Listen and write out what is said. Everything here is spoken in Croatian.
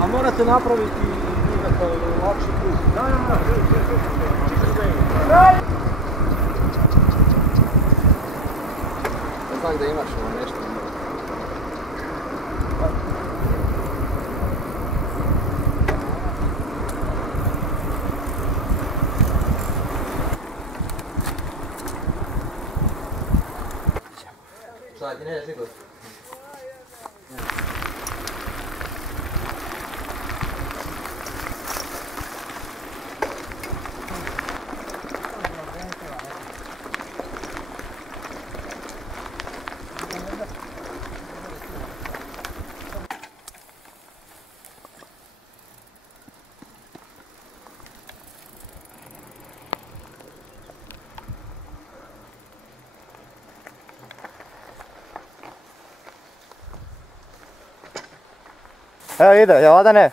A morate napraviti nekakav lakši put. Znak da imaš ovo nešto. Šta ti ne sigurno? Evo ide, jel Adane?